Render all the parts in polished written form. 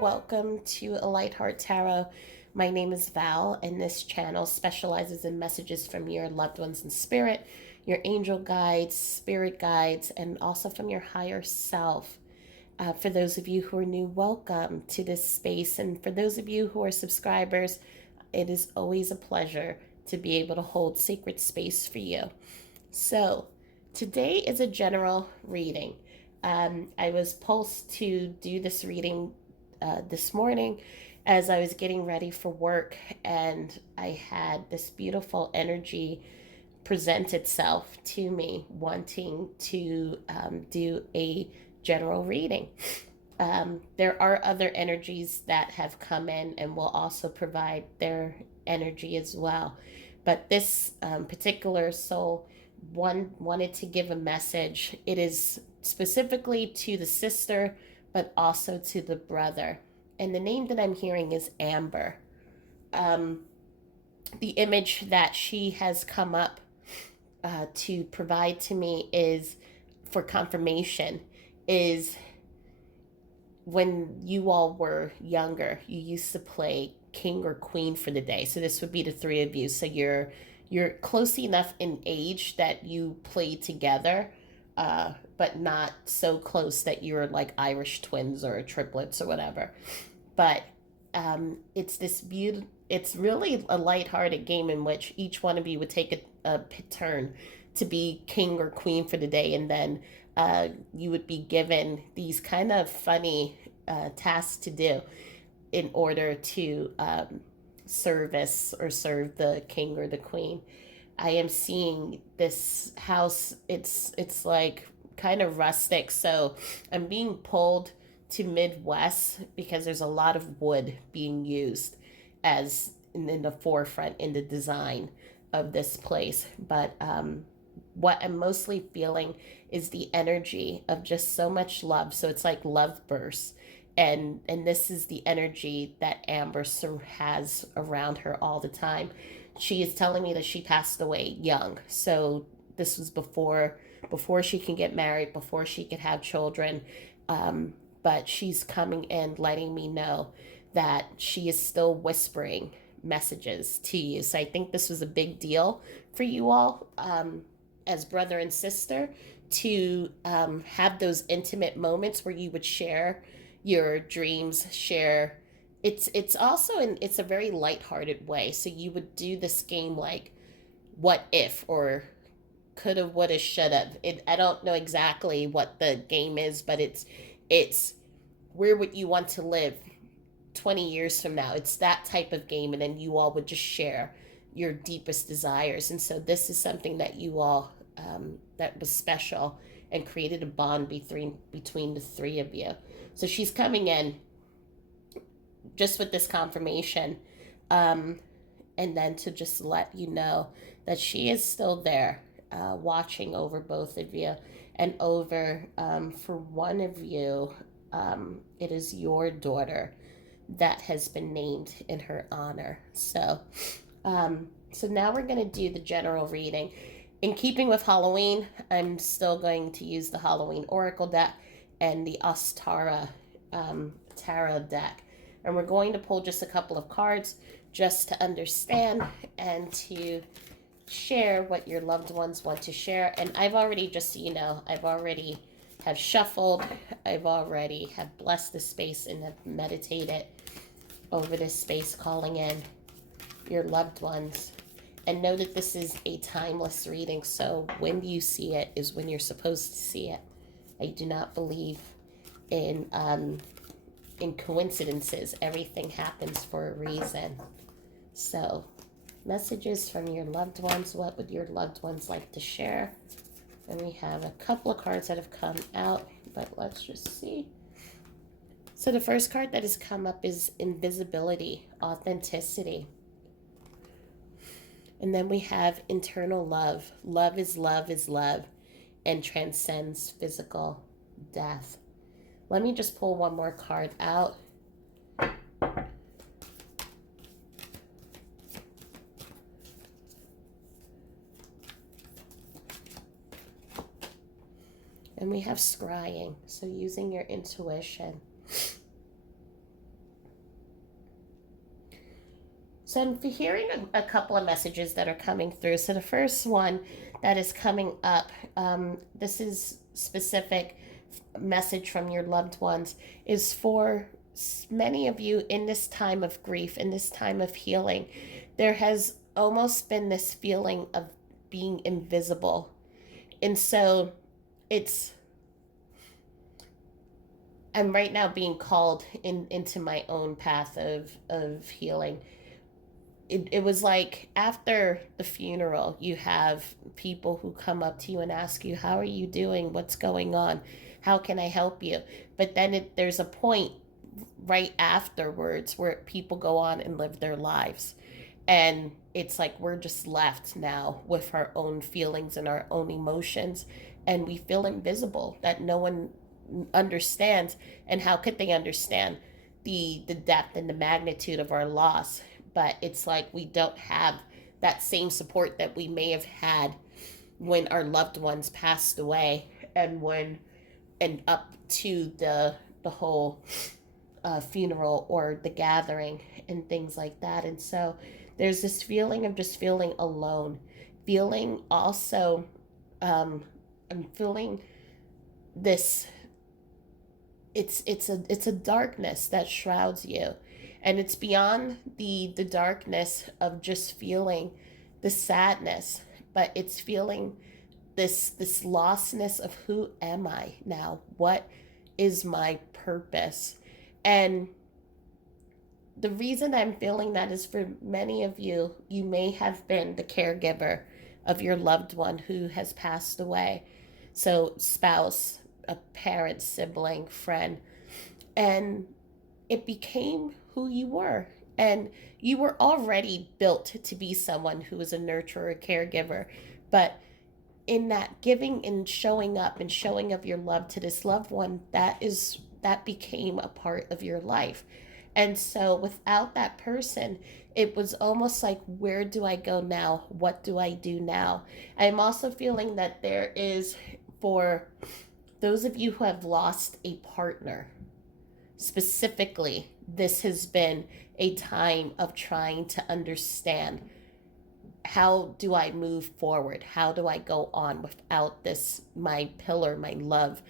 Welcome to A Light Heart Tarot. My name is Val, and this channel specializes in messages from your loved ones in spirit, your angel guides, spirit guides, and also from your higher self. For those of you who are new, welcome to this space. And for those of you who are subscribers, it is always a pleasure to be able to hold sacred space for you. So, today is a general reading. I was pulsed to do this reading this morning as I was getting ready for work, and I had this beautiful energy present itself to me, wanting to do a general reading. There are other energies that have come in and will also provide their energy as well. But this particular soul wanted to give a message. It is specifically to the sister, but also to the brother. And the name that I'm hearing is Amber. The image that she has come up to provide to me is for confirmation is when you all were younger, you used to play king or queen for the day. So this would be the three of you. So you're close enough in age that you play together, but not so close that you're like Irish twins or triplets or whatever. But it's this beautiful. It's really a lighthearted game in which each one of you would take a turn to be king or queen for the day, and then you would be given these kind of funny tasks to do in order to service or serve the king or the queen. I am seeing this house. It's like kind of rustic, so I'm being pulled to Midwest because there's a lot of wood being used as in the forefront in the design of this place. But what I'm mostly feeling is the energy of just so much love. So it's like love bursts. And this is the energy that Amber has around her all the time. She is telling me that she passed away young. So this was before she can get married, before she could have children. But she's coming in letting me know that she is still whispering messages to you. So I think this was a big deal for you all, as brother and sister, to have those intimate moments where you would share your dreams, share. It's also it's a very lighthearted way. So you would do this game like what if, or coulda, woulda, shoulda. I don't know exactly what the game is, but it's where would you want to live 20 years from now. It's that type of game, and then you all would just share your deepest desires. And so this is something that you all that was special and created a bond between the three of you. So she's coming in just with this confirmation, and then to just let you know that she is still there, watching over both of you, and over for one of you, it is your daughter that has been named in her honor. So now we're going to do the general reading. In keeping with Halloween, I'm still going to use the Halloween Oracle deck and the Ostara Tarot deck. And we're going to pull just a couple of cards just to understand and to share what your loved ones want to share. And I've already, just so you know, I've already have shuffled, I've already have blessed the space and have meditated over this space, calling in your loved ones. And know that this is a timeless reading, so when you see it is when you're supposed to see it. I do not believe in coincidences. Everything happens for a reason. So, messages from your loved ones. What would your loved ones like to share? And we have a couple of cards that have come out, but let's just see. So the first card that has come up is invisibility, authenticity. And then we have internal love. Love is love is love and transcends physical death. Let me just pull one more card out. And we have scrying, so using your intuition. So I'm hearing a couple of messages that are coming through. So the first one that is coming up, this is specific message from your loved ones, is for many of you in this time of grief, in this time of healing. There has almost been this feeling of being invisible. And so it's, I'm right now being called into my own path of healing. It was like after the funeral, you have people who come up to you and ask you, how are you doing? What's going on? How can I help you? But then there's a point right afterwards where people go on and live their lives. And it's like we're just left now with our own feelings and our own emotions. And we feel invisible, that no one understands. And how could they understand the depth and the magnitude of our loss? But it's like we don't have that same support that we may have had when our loved ones passed away, and when and up to the whole funeral or the gathering and things like that. And so there's this feeling of just feeling alone, feeling also, I'm feeling this, it's a darkness that shrouds you, and it's beyond the darkness of just feeling the sadness, but it's feeling this lostness of who am I now, what is my purpose. And the reason I'm feeling that is for many of you, you may have been the caregiver of your loved one who has passed away. So, spouse, a parent, sibling, friend. And it became who you were. And you were already built to be someone who is a nurturer, a caregiver. But in that giving and showing up and showing of your love to this loved one, that became a part of your life. And so without that person, it was almost like, where do I go now? What do I do now? I'm also feeling that there is, for those of you who have lost a partner, specifically, this has been a time of trying to understand, how do I move forward? How do I go on without this, my pillar, my love?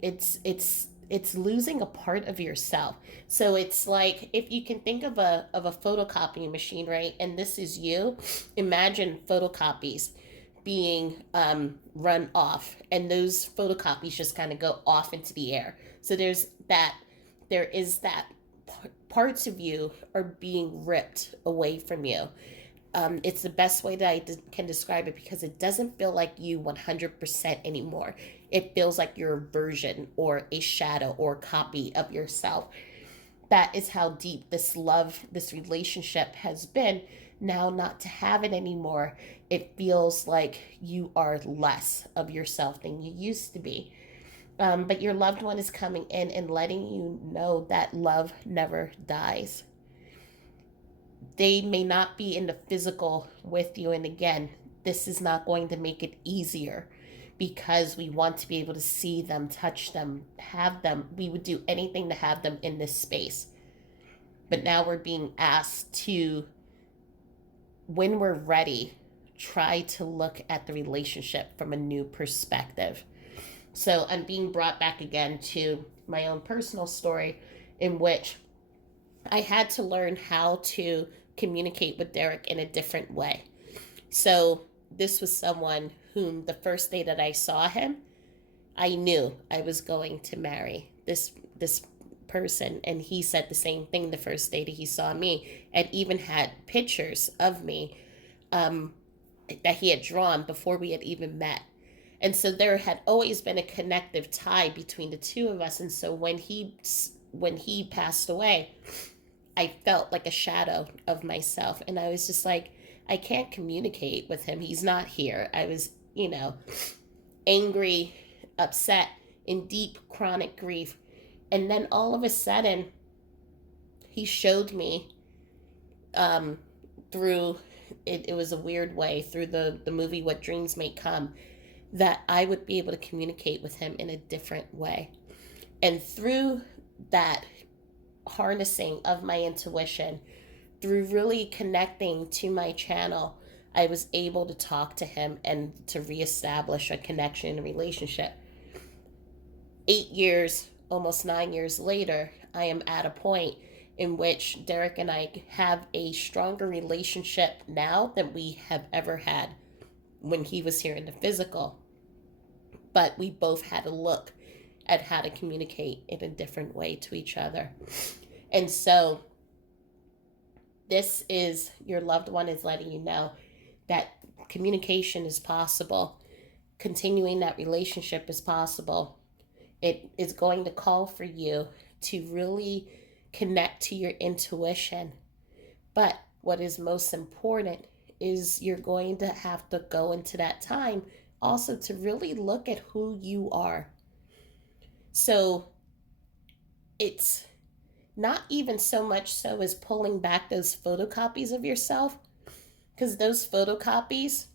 It's losing a part of yourself. So it's like, if you can think of a photocopying machine, right? And this is you. Imagine photocopies being run off, and those photocopies just kind of go off into the air. So there is that parts of you are being ripped away from you. It's the best way that I can describe it, because it doesn't feel like you 100% anymore. It feels like you're a version or a shadow or copy of yourself. That is how deep this love, this relationship has been. Now, not to have it anymore, it feels like you are less of yourself than you used to be. But your loved one is coming in and letting you know that love never dies. They may not be in the physical with you. And again, this is not going to make it easier, because we want to be able to see them, touch them, have them. We would do anything to have them in this space. But now we're being asked to, when we're ready, try to look at the relationship from a new perspective. So I'm being brought back again to my own personal story, in which I had to learn how to communicate with Derek in a different way. So this was someone whom, the first day that I saw him, I knew I was going to marry this person. And he said the same thing the first day that he saw me, and even had pictures of me that he had drawn before we had even met. And so there had always been a connective tie between the two of us. And so when he passed away, I felt like a shadow of myself. And I was just like, I can't communicate with him. He's not here. I was, angry, upset, in deep chronic grief. And then all of a sudden, he showed me through, it was a weird way, through the movie What Dreams May Come, that I would be able to communicate with him in a different way. And through that harnessing of my intuition, through really connecting to my channel, I was able to talk to him and to reestablish a connection and relationship. 8 years, almost 9 years later, I am at a point in which Derek and I have a stronger relationship now than we have ever had when he was here in the physical. But we both had to look at how to communicate in a different way to each other. And so this is, your loved one is letting you know that communication is possible. Continuing that relationship is possible. It is going to call for you to really connect to your intuition. But what is most important is you're going to have to go into that time also to really look at who you are. So it's not even so much so as pulling back those photocopies of yourself, because those photocopies,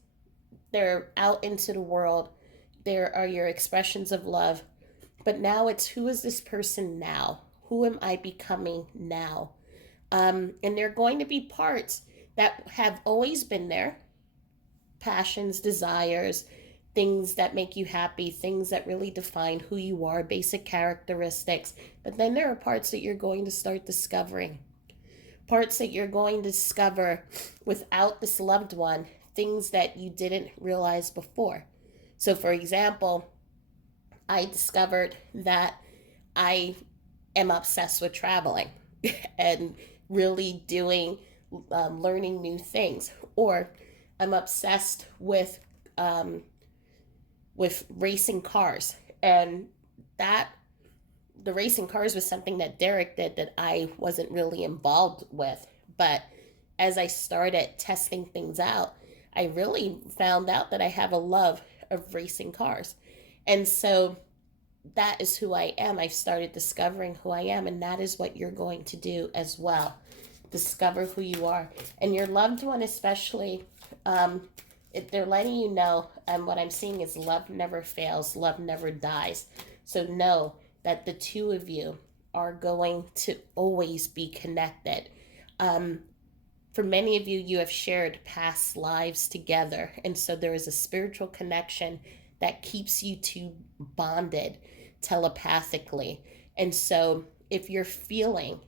they're out into the world. There are your expressions of love. But now it's, who is this person now? Who am I becoming now? And there are going to be parts that have always been there. Passions, desires, things that make you happy, things that really define who you are, basic characteristics. But then there are parts that you're going to start discovering. Parts that you're going to discover without this loved one, things that you didn't realize before. So for example, I discovered that I am obsessed with traveling and really doing, learning new things. Or I'm obsessed with racing cars. And that, the racing cars was something that Derek did that I wasn't really involved with. But as I started testing things out, I really found out that I have a love of racing cars. And so that is who I am. I've started discovering who I am, and that is what you're going to do as well. Discover who you are. And your loved one especially, they're letting you know, and what I'm seeing is love never fails, love never dies. So know that the two of you are going to always be connected. For many of you, you have shared past lives together, and so there is a spiritual connection that keeps you two bonded telepathically. And so if you're feeling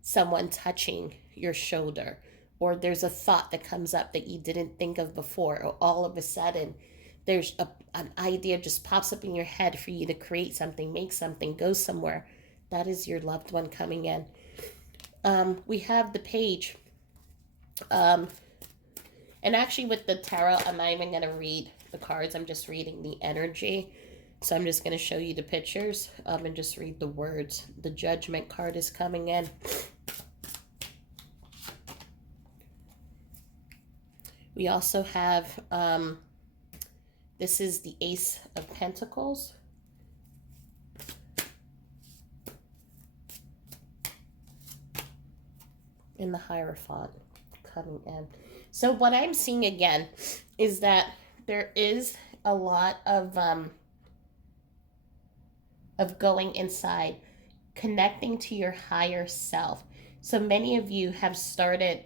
someone touching your shoulder, or there's a thought that comes up that you didn't think of before, or all of a sudden there's an idea just pops up in your head for you to create something, make something, go somewhere, that is your loved one coming in. We have the page. And actually with the tarot, I'm not even going to read the cards. I'm just reading the energy. So I'm just going to show you the pictures and just read the words. The Judgment card is coming in. We also have, this is the Ace of Pentacles. And the Hierophant coming in. So what I'm seeing again is that there is a lot of going inside, connecting to your higher self. So many of you have started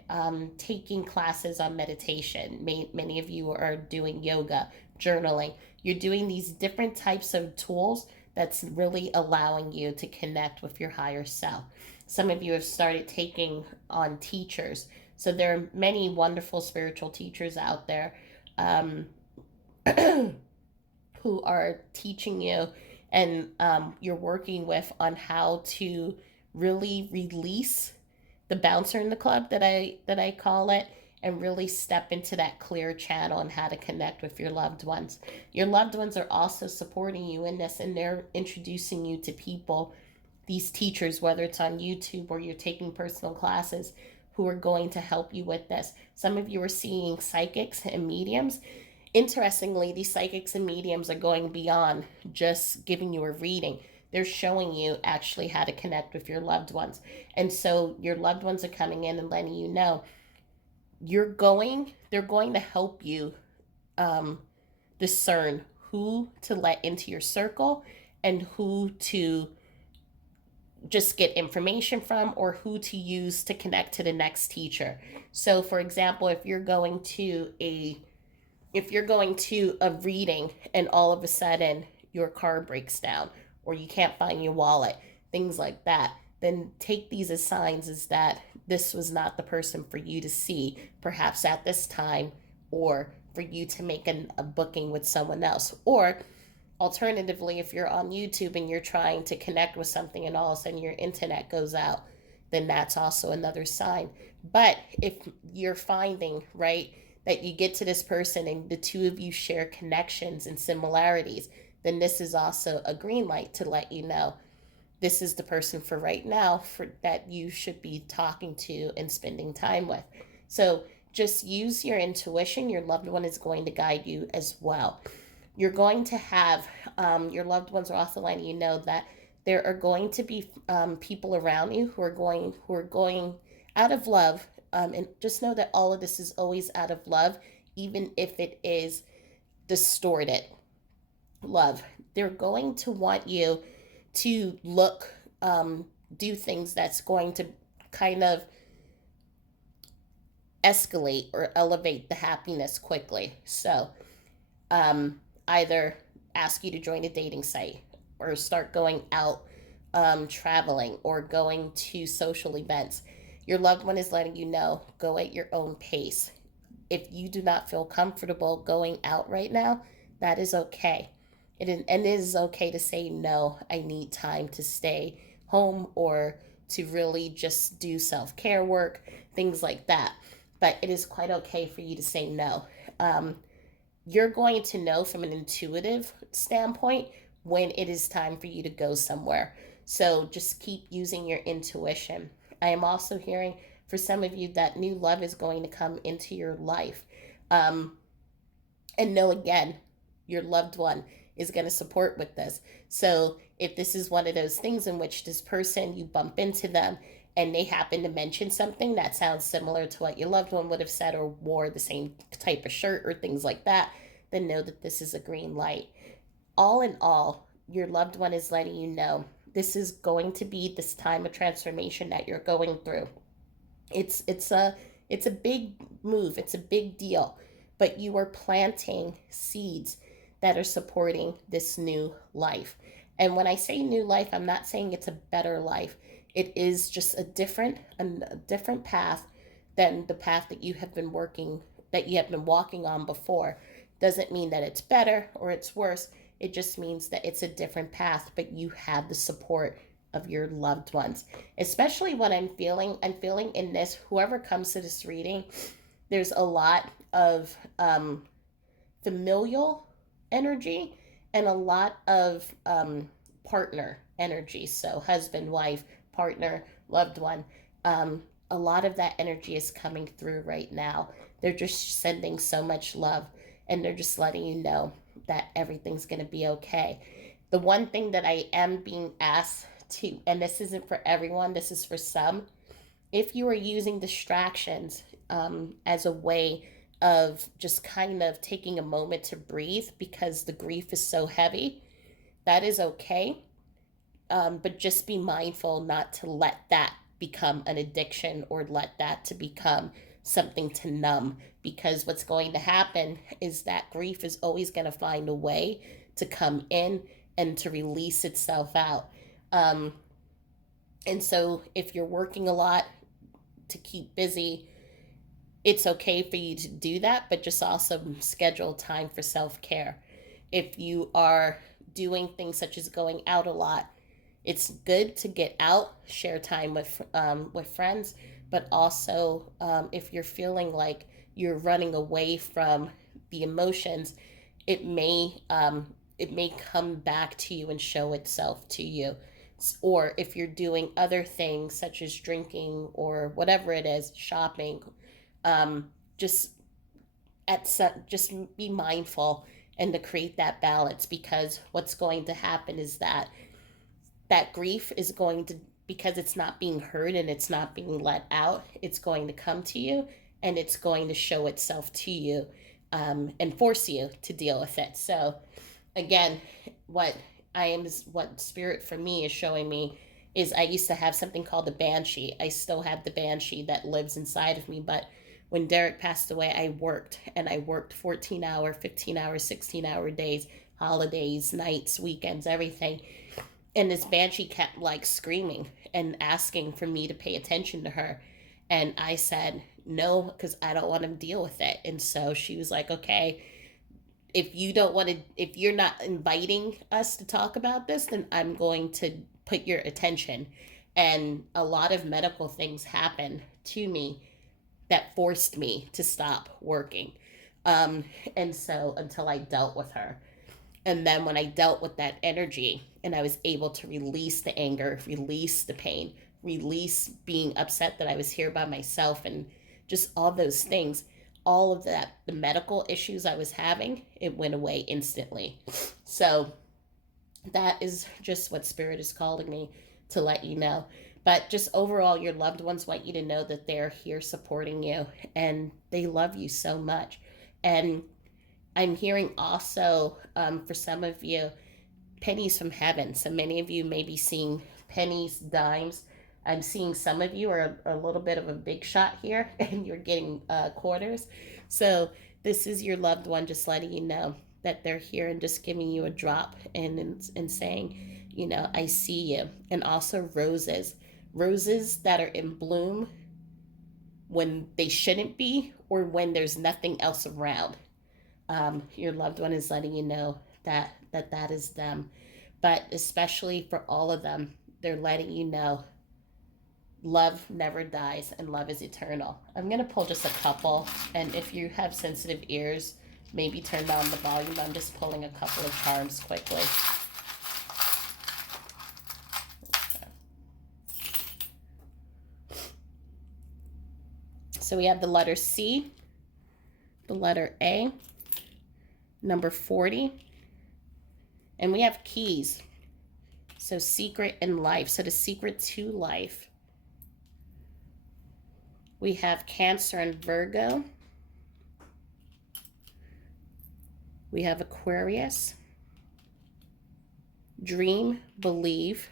taking classes on meditation. Many of you are doing yoga, journaling. You're doing these different types of tools that's really allowing you to connect with your higher self. Some of you have started taking on teachers. So there are many wonderful spiritual teachers out there who are teaching you, and you're working with on how to really release the bouncer in the club that I call it, and really step into that clear channel and how to connect with your loved ones. Your loved ones are also supporting you in this, and they're introducing you to people, these teachers, whether it's on YouTube or you're taking personal classes, who are going to help you with this. Some of you are seeing psychics and mediums. Interestingly, these psychics and mediums are going beyond just giving you a reading. They're showing you actually how to connect with your loved ones. And so your loved ones are coming in and letting you know they're going to help you discern who to let into your circle and who to just get information from, or who to use to connect to the next teacher. So for example, if you're going to a reading and all of a sudden your car breaks down or you can't find your wallet, things like that, then take these as signs as that this was not the person for you to see, perhaps at this time, or for you to make a booking with someone else. Or alternatively, if you're on YouTube and you're trying to connect with something and all of a sudden your internet goes out, then that's also another sign. But if you're finding, right, that you get to this person and the two of you share connections and similarities, then this is also a green light to let you know this is the person for right now for that you should be talking to and spending time with. So just use your intuition. Your loved one is going to guide you as well. You're going to have your loved ones are also letting you know that there are going to be people around you who are going out of love, and just know that all of this is always out of love, even if it is distorted love. They're going to want you to do things that's going to kind of escalate or elevate the happiness quickly. So either ask you to join a dating site or start going out traveling or going to social events. Your loved one is letting you know, go at your own pace. If you do not feel comfortable going out right now, that is okay. And it is okay to say, no, I need time to stay home or to really just do self-care work, things like that. But it is quite okay for you to say no. You're going to know from an intuitive standpoint when it is time for you to go somewhere. So just keep using your intuition. I am also hearing for some of you that new love is going to come into your life. And know again, your loved one is going to support with this. So if this is one of those things in which this person, you bump into them and they happen to mention something that sounds similar to what your loved one would have said or wore the same type of shirt or things like that, then know that this is a green light. All in all, your loved one is letting you know this is going to be this time of transformation that you're going through. It's a big move. It's a big deal, but you are planting seeds that are supporting this new life. And when I say new life, I'm not saying it's a better life. It is just a different path than the path that you have been walking on before. Doesn't mean that it's better or it's worse. It just means that it's a different path, but you have the support of your loved ones. Especially what I'm feeling in this, whoever comes to this reading, there's a lot of familial energy and a lot of partner energy. So husband, wife, partner, loved one. A lot of that energy is coming through right now. They're just sending so much love and they're just letting you know that everything's going to be okay. The one thing that I am being asked to, and this isn't for everyone, this is for some, if you are using distractions as a way of just kind of taking a moment to breathe because the grief is so heavy, that is okay. But just be mindful not to let that become an addiction or let that to become something to numb, because what's going to happen is that grief is always going to find a way to come in and to release itself out. And so if you're working a lot to keep busy, it's okay for you to do that, but just also schedule time for self-care. If you are doing things such as going out a lot, it's good to get out, share time with friends, but also if you're feeling like you're running away from the emotions, it may come back to you and show itself to you. Or if you're doing other things such as drinking or whatever it is, shopping, just just be mindful and to create that balance, because what's going to happen is that grief is going to, because it's not being heard and it's not being let out, it's going to come to you and it's going to show itself to you, and force you to deal with it. So again, what spirit for me is showing me is I used to have something called the banshee. I still have the banshee that lives inside of me, but when Derek passed away, I worked, and I worked 14-hour, 15-hour, 16-hour days, holidays, nights, weekends, everything. And this banshee kept like screaming and asking for me to pay attention to her. And I said no, because I don't want to deal with it. And so she was like, okay, if you don't want to, if you're not inviting us to talk about this, then I'm going to put your attention. And a lot of medical things happened to me that forced me to stop working. Um, and so until I dealt with her. And then when I dealt with that energy and I was able to release the anger, release the pain, release being upset that I was here by myself, and just all those things, all of that, the medical issues I was having, it went away instantly. So that is just what Spirit is calling me to let you know. But just overall, your loved ones want you to know that they're here supporting you and they love you so much. And I'm hearing also, for some of you, pennies from heaven. So many of you may be seeing pennies, dimes. I'm seeing some of you are a little bit of a big shot here and you're getting quarters. So this is your loved one just letting you know that they're here and just giving you a drop and saying, you know, I see you. And also roses. Roses that are in bloom when they shouldn't be, or when there's nothing else around. Your loved one is letting you know that is them. But especially for all of them, they're letting you know love never dies and love is eternal. I'm going to pull just a couple, and if you have sensitive ears, maybe turn down the volume. I'm just pulling a couple of charms quickly. Okay. So we have the letter C, the letter A, number 40, and we have keys. So secret and life. So the secret to life. We have Cancer and Virgo. We have Aquarius. Dream, believe.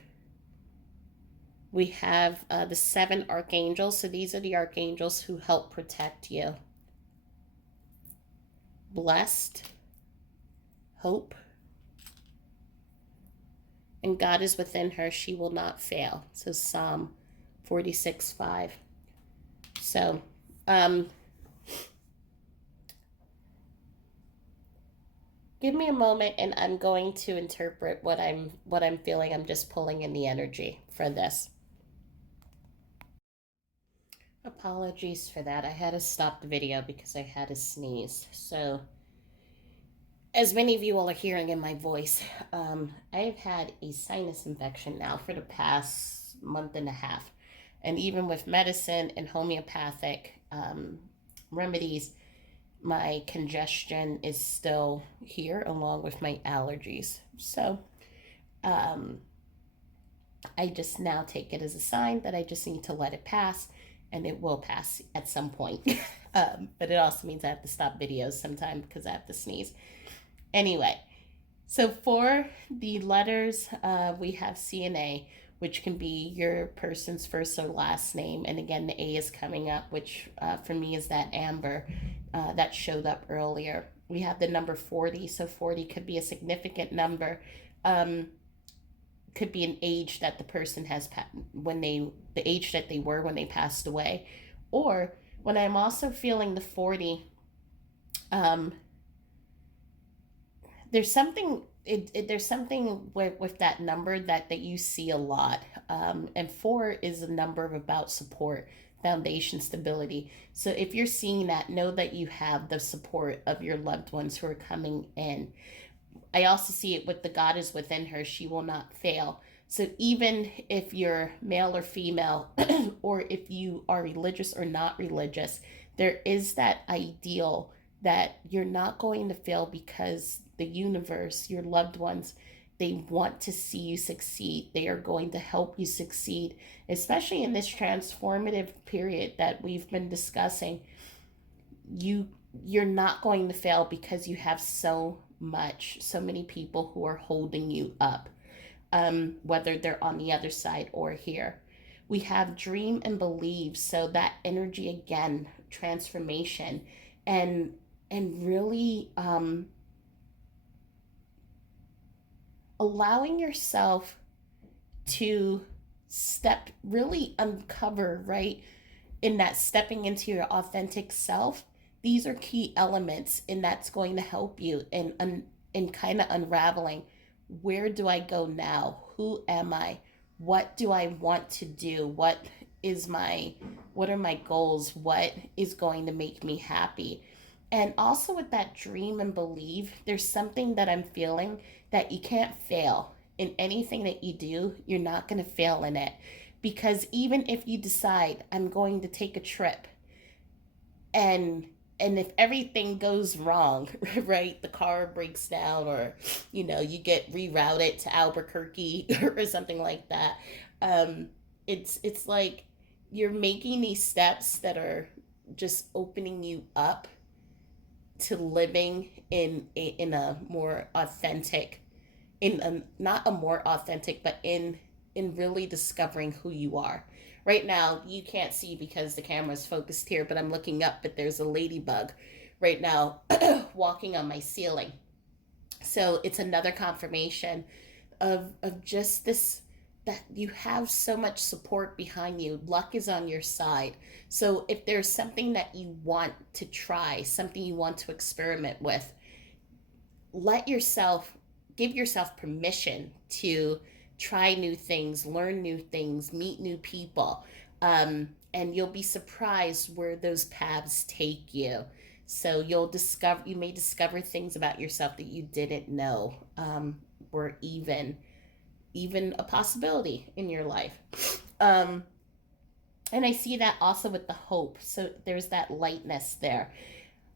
We have the 7 archangels. So these are the archangels who help protect you. Blessed, hope, and God is within her. She will not fail. So Psalm 46:5. So, give me a moment, and I'm going to interpret what I'm feeling. I'm just pulling in the energy for this. Apologies for that. I had to stop the video because I had a sneeze. So, as many of you all are hearing in my voice, I've had a sinus infection now for the past month and a half. And even with medicine and homeopathic remedies, my congestion is still here along with my allergies. So I just now take it as a sign that I just need to let it pass, and it will pass at some point. But it also means I have to stop videos sometime because I have to sneeze. Anyway, so for the letters, we have C and A, which can be your person's first or last name. And again, the A is coming up, which for me is that amber that showed up earlier. We have the number 40. So 40 could be a significant number. Could be an age that the person has the age that they were when they passed away. Or when I'm also feeling the 40, there's something with that number that you see a lot. And 4 is a number of about support, foundation, stability. So if you're seeing that, know that you have the support of your loved ones who are coming in. I also see it with the God is within her. She will not fail. So even if you're male or female, or if you are religious or not religious, there is that ideal that you're not going to fail, because the universe, your loved ones, they want to see you succeed. They are going to help you succeed, especially in this transformative period that we've been discussing. You're not going to fail because you have so many people who are holding you up. whether they're on the other side or here. We have dream and believe, so that energy again, transformation, and really allowing yourself to really uncover, right, in that stepping into your authentic self. These are key elements, and that's going to help you in kind of unraveling, where do I go now, who am I, what do I want to do, what are my goals, what is going to make me happy. And also with that dream and believe, there's something that I'm feeling, that you can't fail in anything that you do. You're not going to fail in it, because even if you decide, I'm going to take a trip, and if everything goes wrong, right, the car breaks down, or you get rerouted to Albuquerque or something like that, it's like you're making these steps that are just opening you up to living in a more authentic, not a more authentic, but in really discovering who you are. Right now, you can't see because the camera's focused here, but I'm looking up, but there's a ladybug right now walking on my ceiling. So it's another confirmation of just this, that you have so much support behind you. Luck is on your side. So if there's something that you want to try, something you want to experiment with, give yourself permission to try new things, learn new things, meet new people. And you'll be surprised where those paths take you. So you may discover things about yourself that you didn't know were even a possibility in your life. And I see that also with the hope. So there's that lightness there.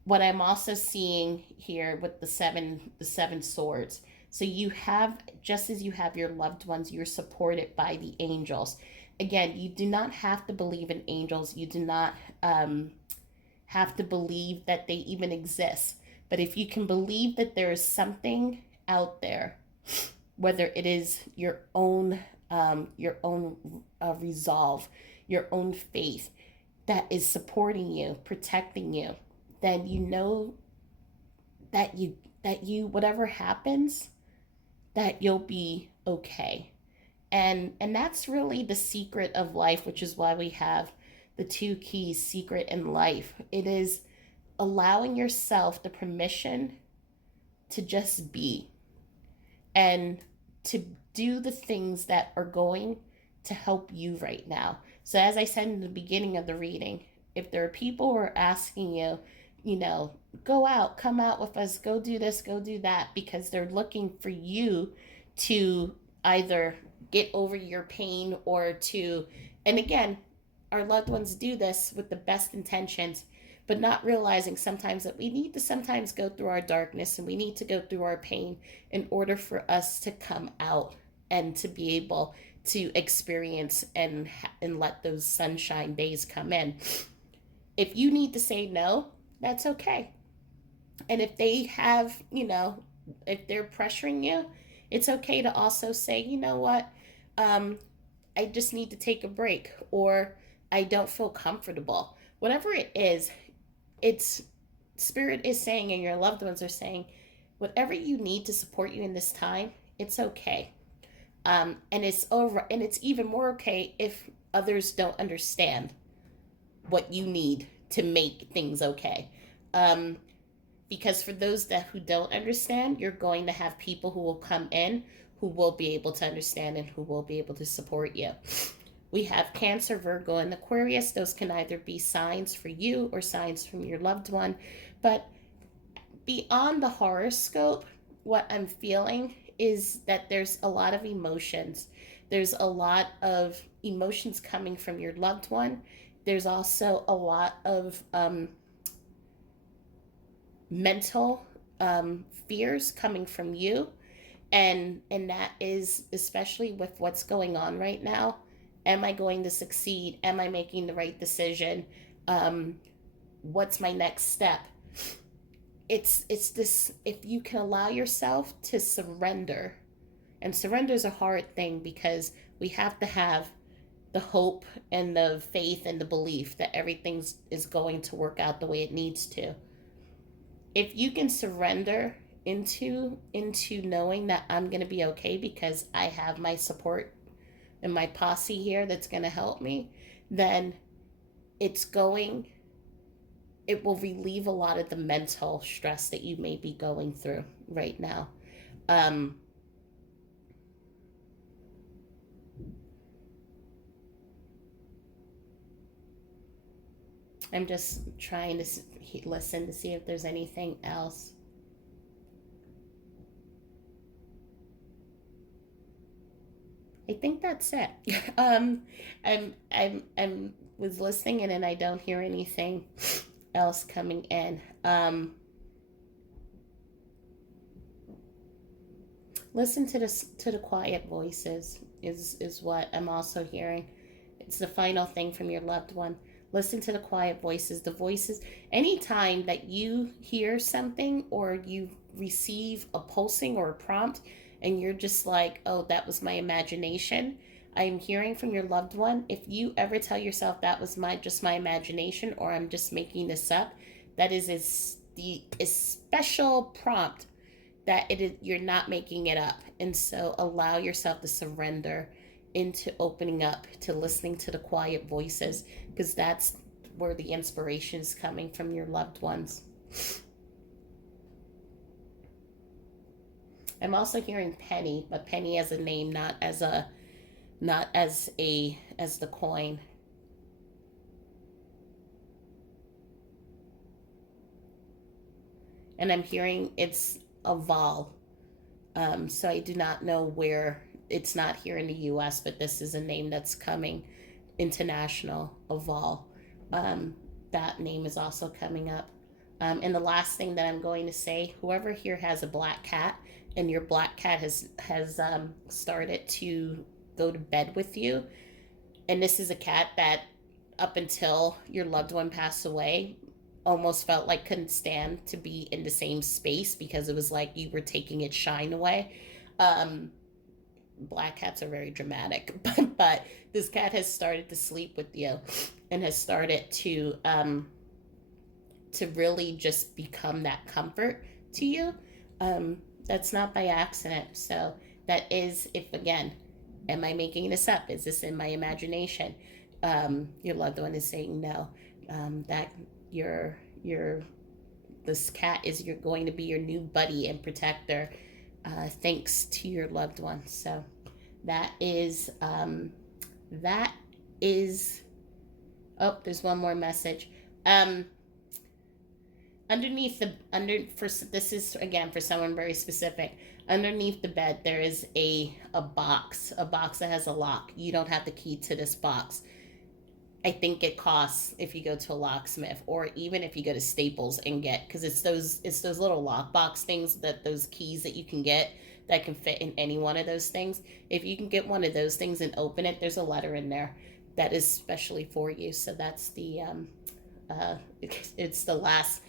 What I'm also seeing here with the seven swords. So you have, just as you have your loved ones, you're supported by the angels. Again, you do not have to believe in angels. You do not have to believe that they even exist. But if you can believe that there is something out there, whether it is your own resolve, your own faith, that is supporting you, protecting you, then you know that you whatever happens, that you'll be okay. And that's really the secret of life, which is why we have the two keys, secret and life. It is allowing yourself the permission to just be, and to do the things that are going to help you right now. So as I said in the beginning of the reading, if there are people who are asking you, go out, come out with us, go do this, go do that, because they're looking for you to either get over your pain or to, and again, our loved ones do this with the best intentions, but not realizing sometimes that we need to sometimes go through our darkness, and we need to go through our pain in order for us to come out and to be able to experience and let those sunshine days come in. If you need to say no, that's okay. And if they have, if they're pressuring you, it's okay to also say, you know what, I just need to take a break, or I don't feel comfortable. Whatever it is, it's spirit is saying, and your loved ones are saying, whatever you need to support you in this time, it's okay. And it's over, and it's even more okay if others don't understand what you need to make things okay. Because for those who don't understand, you're going to have people who will come in who will be able to understand and who will be able to support you. We have Cancer, Virgo, and Aquarius. Those can either be signs for you or signs from your loved one. But beyond the horoscope, what I'm feeling is that there's a lot of emotions. There's a lot of emotions coming from your loved one. There's also a lot of mental fears coming from you. And that is especially with what's going on right now. Am I going to succeed? Am I making the right decision? What's my next step? It's this, if you can allow yourself to surrender And surrender is a hard thing because we have to have the hope and the faith and the belief that everything is going to work out the way it needs to. If you can surrender into knowing that I'm going to be okay because I have my support and my posse here that's going to help me, then it will relieve a lot of the mental stress that you may be going through right now. I'm just trying to listen to see if there's anything else. I think that's it. I'm was listening in and I don't hear anything else coming in. Listen to the quiet voices is what I'm also hearing. It's the final thing from your loved one. Listen to the quiet voices. The voices, anytime that you hear something or you receive a pulsing or a prompt and you're just like, oh, that was my imagination, I am hearing from your loved one. If you ever tell yourself that was just my imagination or I'm just making this up, that is a special prompt that you're not making it up. And so allow yourself to surrender into opening up to listening to the quiet voices, because that's where the inspiration is coming from your loved ones. I'm also hearing Penny, but Penny as a name, not as the coin. And I'm hearing it's a vol. So I do not know where. It's not here in the US, but this is a name that's coming international, a vol. That name is also coming up. And the last thing that I'm going to say, whoever here has a black cat and your black cat has started to go to bed with you, and this is a cat that up until your loved one passed away almost felt like couldn't stand to be in the same space because it was like you were taking its shine away. Black cats are very dramatic, but this cat has started to sleep with you and has started to really just become that comfort to you. That's not by accident. So that is, if again, am I making this up? Is this in my imagination? Your loved one is saying no. That this cat is going to be your new buddy and protector. Thanks to your loved one. So that is oh, there's one more message. This is again for someone very specific. Underneath the bed there is a box that has a lock. You don't have the key to this box. I think it costs if you go to a locksmith, or even if you go to Staples and get, because it's those little lockbox things, those keys that you can get that can fit in any one of those things. If you can get one of those things and open it, there's a letter in there that is specially for you. So that's the it's the last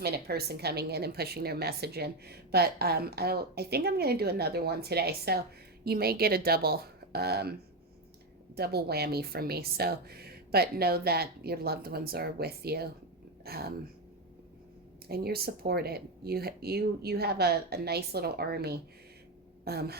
minute person coming in and pushing their message in. But I think I'm going to do another one today, so you may get a double whammy from me. So, but know that your loved ones are with you, and you're supported. You have a nice little army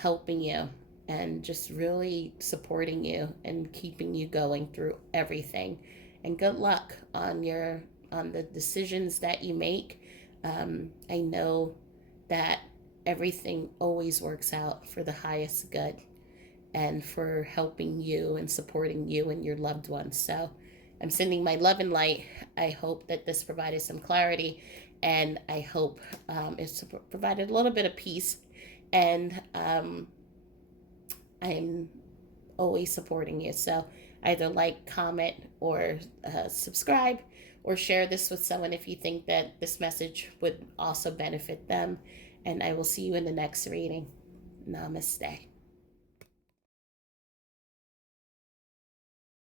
helping you and just really supporting you and keeping you going through everything. And good luck on the decisions that you make. I know that everything always works out for the highest good and for helping you and supporting you and your loved ones. So I'm sending my love and light. I hope that this provided some clarity, and I hope it's provided a little bit of peace. And I'm always supporting you. So either like, comment, or subscribe, or share this with someone if you think that this message would also benefit them. And I will see you in the next reading. Namaste.